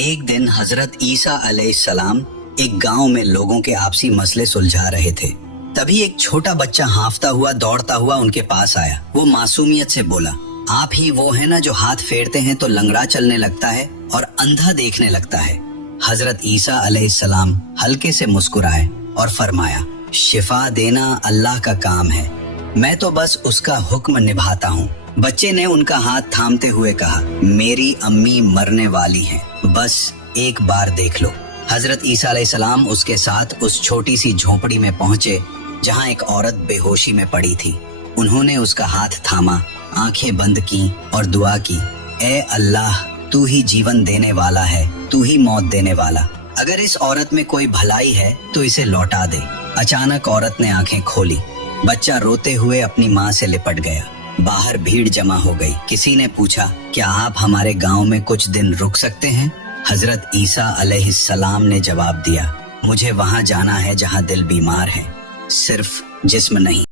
एक दिन हजरत ईसा अलैहिस्सलाम एक गांव में लोगों के आपसी मसले सुलझा रहे थे। तभी एक छोटा बच्चा हांफता हुआ दौड़ता हुआ उनके पास आया। वो मासूमियत से बोला, आप ही वो है ना जो हाथ फेरते हैं तो लंगड़ा चलने लगता है और अंधा देखने लगता है। हजरत ईसा अलैहिस्सलाम हल्के से मुस्कुराए और फरमाया, शिफा देना अल्लाह का काम है, मैं तो बस उसका हुक्म निभाता हूँ। बच्चे ने उनका हाथ थामते हुए कहा, मेरी अम्मी मरने वाली हैं, बस एक बार देख लो। हजरत ईसा अलैहिस्सलाम उसके साथ उस छोटी सी झोपड़ी में पहुंचे जहां एक औरत बेहोशी में पड़ी थी। उन्होंने उसका हाथ थामा, आंखें बंद की और दुआ की, ए अल्लाह, तू ही जीवन देने वाला है, तू ही मौत देने वाला। अगर इस औरत में कोई भलाई है तो इसे लौटा दे। अचानक औरत ने आंखें खोली। बच्चा रोते हुए अपनी माँ से लिपट गया। बाहर भीड़ जमा हो गई। किसी ने पूछा, क्या आप हमारे गांव में कुछ दिन रुक सकते हैं? हजरत ईसा अलैहिस्सलाम ने जवाब दिया, मुझे वहां जाना है जहां दिल बीमार है, सिर्फ जिस्म नहीं।